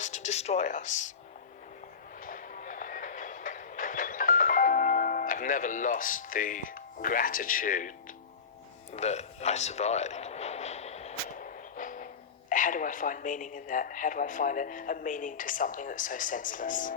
was to destroy us. I've never lost the gratitude that I survived. How do I find meaning in that? How do I find a meaning to something that's so senseless?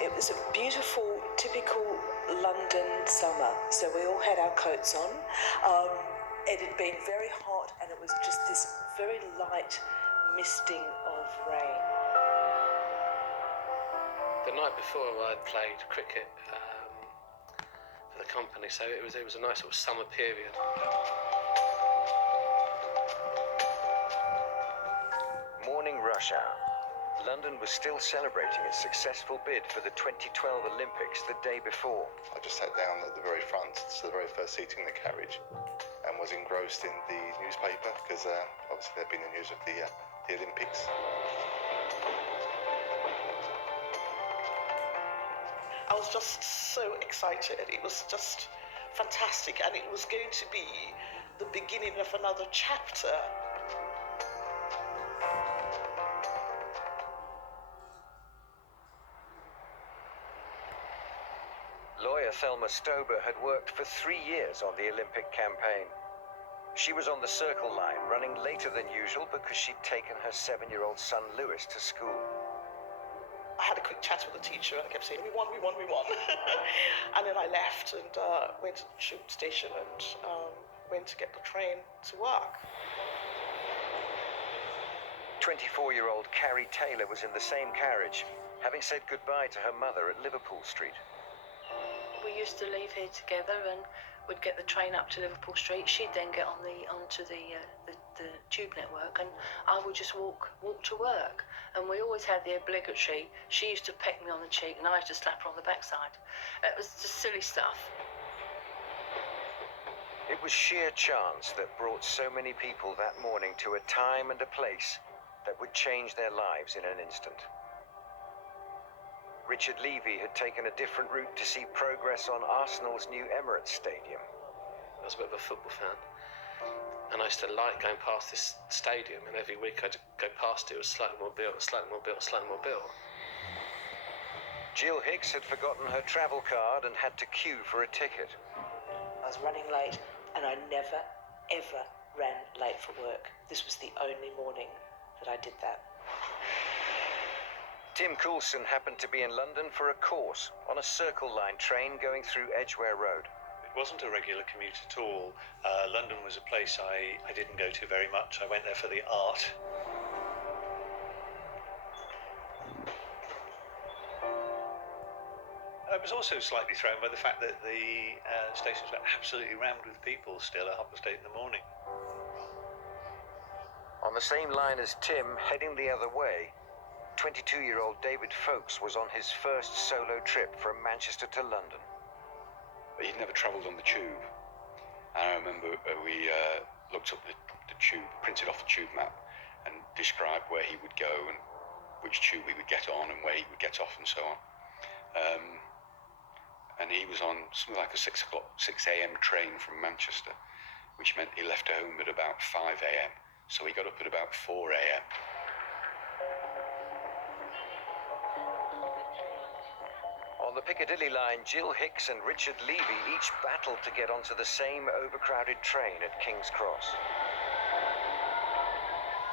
It was a beautiful, typical London summer. So we all had our coats on. It had been very hot and it was just this very light misting of rain. The night before I'd played cricket for the company, so it was a nice sort of summer period. Morning rush hour. London was still celebrating its successful bid for the 2012 Olympics the day before. I just sat down at the very front, so the very first seat in the carriage, and was engrossed in the newspaper because obviously there'd been the news of the Olympics. I was just so excited. It was just fantastic, and it was going to be the beginning of another chapter. Lawyer Thelma Stober had worked for 3 years on the Olympic campaign. She was on the Circle line, running later than usual because she'd taken her 7-year-old son Lewis to school. I had a quick chat with the teacher and I kept saying, we won. And then I left and went to the tube station and went to get the train to work. 24-year-old Carrie Taylor was in the same carriage, having said goodbye to her mother at Liverpool Street. We used to leave here together and we'd get the train up to Liverpool Street. She'd then get onto the tube network and I would just walk to work. And we always had the obligatory, she used to peck me on the cheek and I used to slap her on the backside. It was just silly stuff. It was sheer chance that brought so many people that morning to a time and a place that would change their lives in an instant. Richard Levy had taken a different route to see progress on Arsenal's new Emirates Stadium. I was a bit of a football fan, and I used to like going past this stadium, and every week I'd go past it, it was slightly more built, slightly more built, slightly more built. Jill Hicks had forgotten her travel card and had to queue for a ticket. I was running late and I never, ever ran late for work. This was the only morning that I did that. Tim Coulson happened to be in London for a course on a Circle Line train going through Edgware Road. It wasn't a regular commute at all. London was a place I didn't go to very much. I went there for the art. I was also slightly thrown by the fact that the stations were absolutely rammed with people still at 8:30 in the morning. On the same line as Tim, heading the other way, 22-year-old David Folkes was on his first solo trip from Manchester to London. He'd never travelled on the tube. And I remember we looked up the tube, printed off the tube map, and described where he would go and which tube he would get on and where he would get off and so on. And he was on something like a 6 a.m. train from Manchester, which meant he left home at about 5 a.m. So he got up at about 4 a.m. On the Piccadilly line, Jill Hicks and Richard Levy each battled to get onto the same overcrowded train at King's Cross.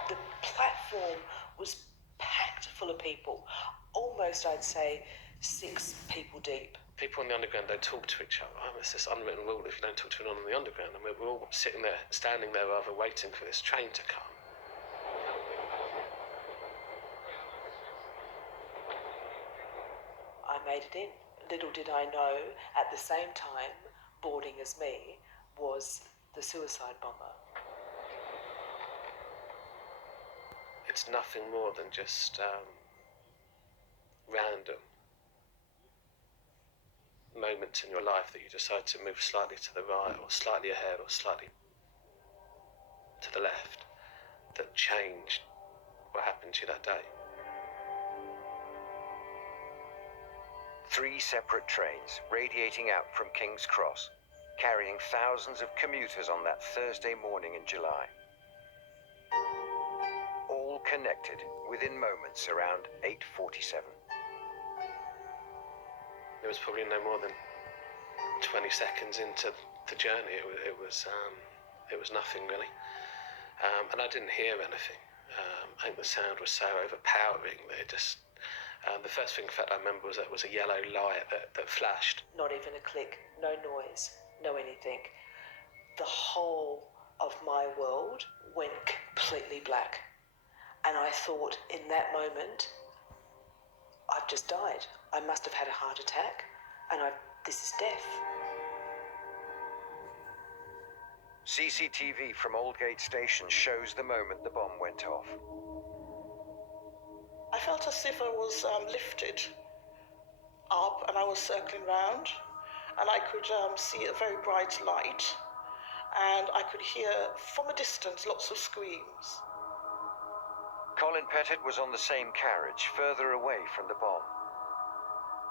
The platform was packed full of people. Almost, I'd say, 6 people deep. People on the underground don't talk to each other. It's this unwritten rule if you don't talk to anyone on the underground. And we're all sitting there, standing there rather, waiting for this train to come. I made it in. Little did I know, at the same time, boarding as me, was the suicide bomber. It's nothing more than just random moments in your life that you decide to move slightly to the right or slightly ahead or slightly to the left that changed what happened to you that day. 3 separate trains radiating out from King's Cross, carrying thousands of commuters on that Thursday morning in July. All connected within moments around 8:47. It was probably no more than 20 seconds into the journey. It was nothing really, and I didn't hear anything. I think the sound was so overpowering that it just. The first thing, in fact, I remember was that it was a yellow light that flashed. Not even a click, no noise, no anything. The whole of my world went completely black. And I thought in that moment, I've just died. I must have had a heart attack, and this is death. CCTV from Aldgate Station shows the moment the bomb went off. I felt as if I was lifted up and I was circling round, and I could see a very bright light, and I could hear from a distance lots of screams. Colin Pettit was on the same carriage, further away from the bomb.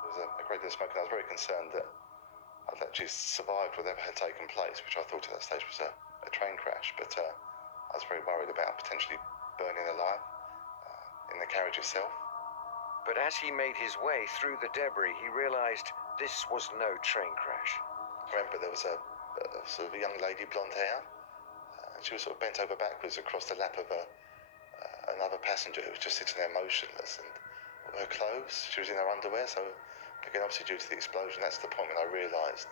There was a great deal of smoke, and I was very concerned that I'd actually survived whatever had taken place, which I thought at that stage was a train crash, but I was very worried about potentially burning alive in the carriage itself. But as he made his way through the debris, he realised this was no train crash. I remember there was a sort of a young lady, blonde hair, and she was sort of bent over backwards across the lap of another passenger who was just sitting there motionless, and her clothes, she was in her underwear, so again, obviously due to the explosion, that's the point when I realised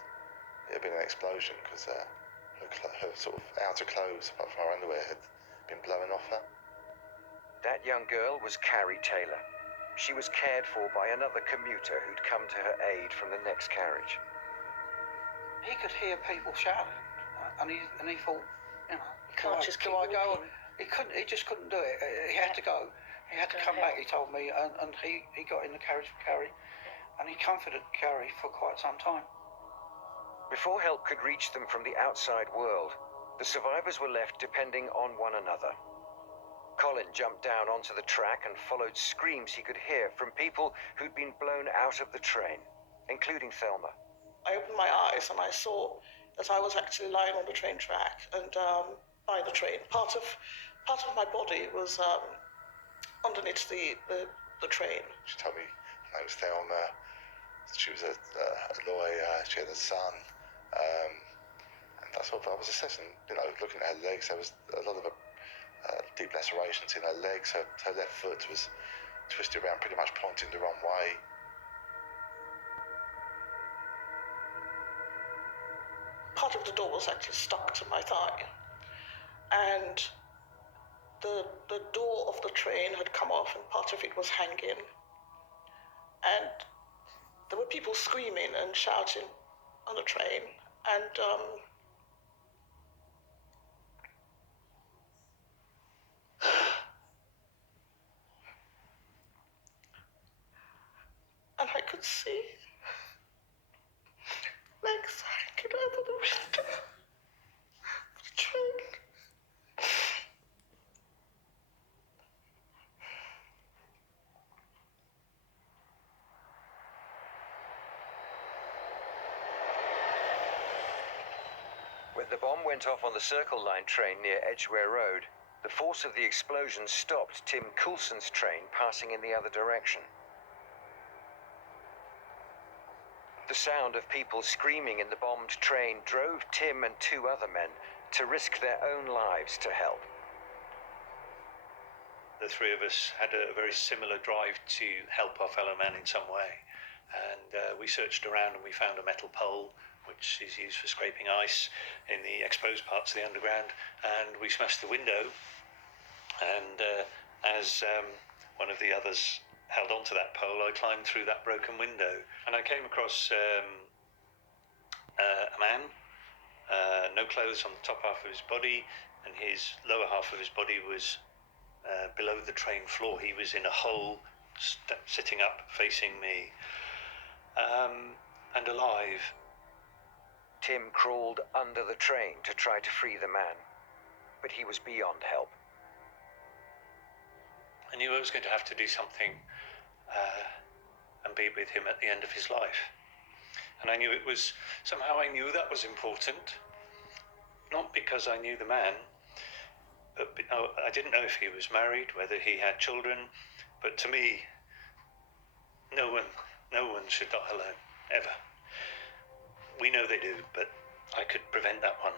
it had been an explosion, because her sort of outer clothes, apart from her underwear, had been blown off her. That young girl was Carrie Taylor. She was cared for by another commuter who'd come to her aid from the next carriage. He could hear people shouting, and he thought, you know, Can't just keep go? walking. He just couldn't do it. He had to go. He had to come back, he told me, and he got in the carriage with Carrie, and he comforted Carrie for quite some time. Before help could reach them from the outside world, the survivors were left depending on one another. Colin jumped down onto the track and followed screams he could hear from people who'd been blown out of the train, including Thelma. I opened my eyes and I saw that I was actually lying on the train track and by the train. Part of my body was underneath the train. She told me her name was Thelma. She was a lawyer. She had a son, and that's what I was assessing. You know, looking at her legs, there was a lot of deep lacerations in her legs. Her left foot was twisted around, pretty much pointing the wrong way. Part of the door was actually stuck to my thigh, and the door of the train had come off and part of it was hanging, and there were people screaming and shouting on the train, and I could see legs hanging over the window of the train. When the bomb went off on the Circle Line train near Edgware Road, the force of the explosion stopped Tim Coulson's train passing in the other direction. The sound of people screaming in the bombed train drove Tim and 2 other men to risk their own lives to help. The 3 of us had a very similar drive to help our fellow man in some way. And we searched around and we found a metal pole which is used for scraping ice in the exposed parts of the underground, and we smashed the window. And as one of the others held onto that pole, I climbed through that broken window, and I came across a man, no clothes on the top half of his body, and his lower half of his body was below the train floor. He was in a hole, sitting up, facing me, and alive. Tim crawled under the train to try to free the man, but he was beyond help. I knew I was going to have to do something and be with him at the end of his life. And I knew it was, somehow I knew that was important, not because I knew the man, but I didn't know if he was married, whether he had children, but to me, no one should die alone, ever. We know they do, but I could prevent that one.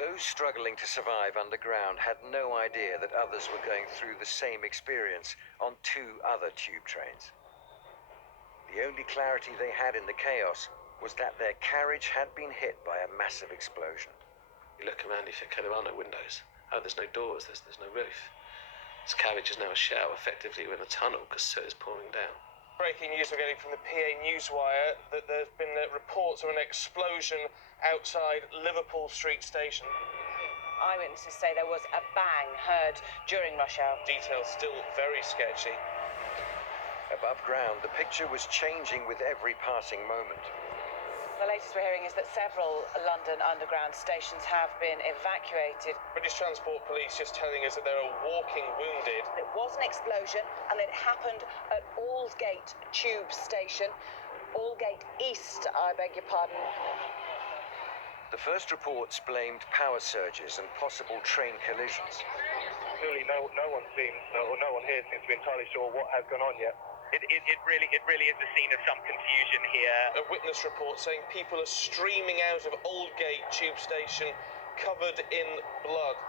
Those struggling to survive underground had no idea that others were going through the same experience on 2 other tube trains. The only clarity they had in the chaos was that their carriage had been hit by a massive explosion. You look around, you think, there are no windows. Oh, there's no doors, there's no roof. This carriage is now a shell. Effectively, we're in a tunnel because soot is pouring down. Breaking news we're getting from the PA Newswire that there's been reports of an explosion outside Liverpool Street Station. Eyewitnesses say there was a bang heard during rush hour. Details still very sketchy. Above ground, the picture was changing with every passing moment. The latest we're hearing is that several London Underground stations have been evacuated. British Transport Police just telling us that there are walking wounded. It was an explosion and it happened at Aldgate Tube Station. Aldgate East, I beg your pardon. The first reports blamed power surges and possible train collisions. Clearly no one here seems to be entirely sure what has gone on yet. It really is the scene of some confusion here. A witness report saying people are streaming out of Aldgate Tube Station covered in blood.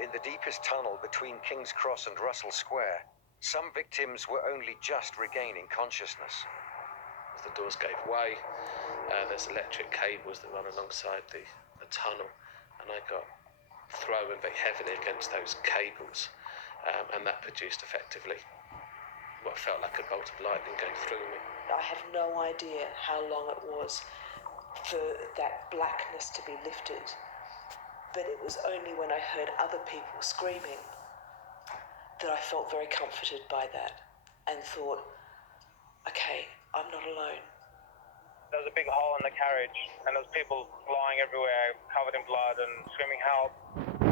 In the deepest tunnel between King's Cross and Russell Square, some victims were only just regaining consciousness. As the doors gave way, there's electric cables that run alongside the tunnel, and I got thrown very heavily against those cables, and that produced effectively what felt like a bolt of lightning going through me. I have no idea how long it was for that blackness to be lifted, but it was only when I heard other people screaming that I felt very comforted by that and thought, okay, I'm not alone. There was a big hole in the carriage and there was people flying everywhere covered in blood and screaming help.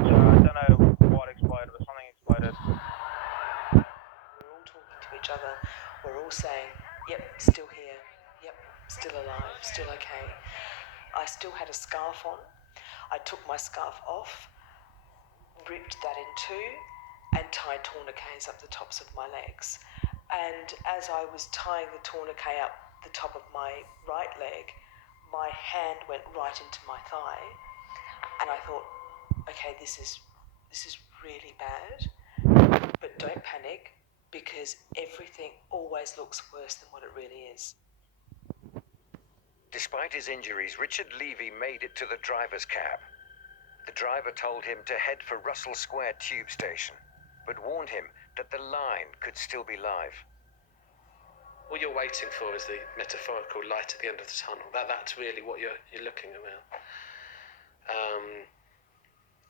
So I don't know what exploded, but something exploded. We're all talking to each other. We're all saying, yep, still here. Yep, still alive, still okay. I still had a scarf on. I took my scarf off, ripped that in two, and tied tourniquets up the tops of my legs. And as I was tying the tourniquet up the top of my right leg, my hand went right into my thigh, and I thought, okay, this is really bad, but don't panic, because everything always looks worse than what it really is. Despite his injuries, Richard Levy made it to the driver's cab. The driver told him to head for Russell Square Tube Station, but warned him that the line could still be live. All you're waiting for is the metaphorical light at the end of the tunnel. That's really what you're looking around.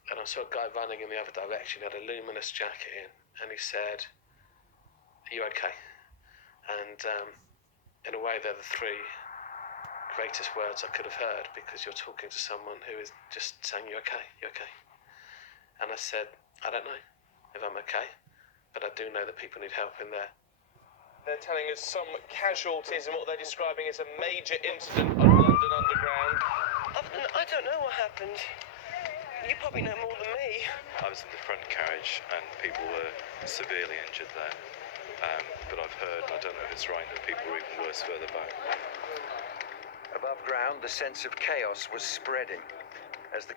And I saw a guy running in the other direction. He had a luminous jacket in, and he said, "Are you okay?" And in a way, they're the three greatest words I could have heard, because you're talking to someone who is just saying, "You okay? You okay?" And I said, "I don't know if I'm okay, but I do know that people need help in there." They're telling us some casualties and what they're describing as a major incident on London Underground. I don't know what happened. You probably know more than me. I was in the front carriage and people were severely injured there. But I've heard, I don't know if it's right, that people were even worse further back. Above ground, the sense of chaos was spreading as the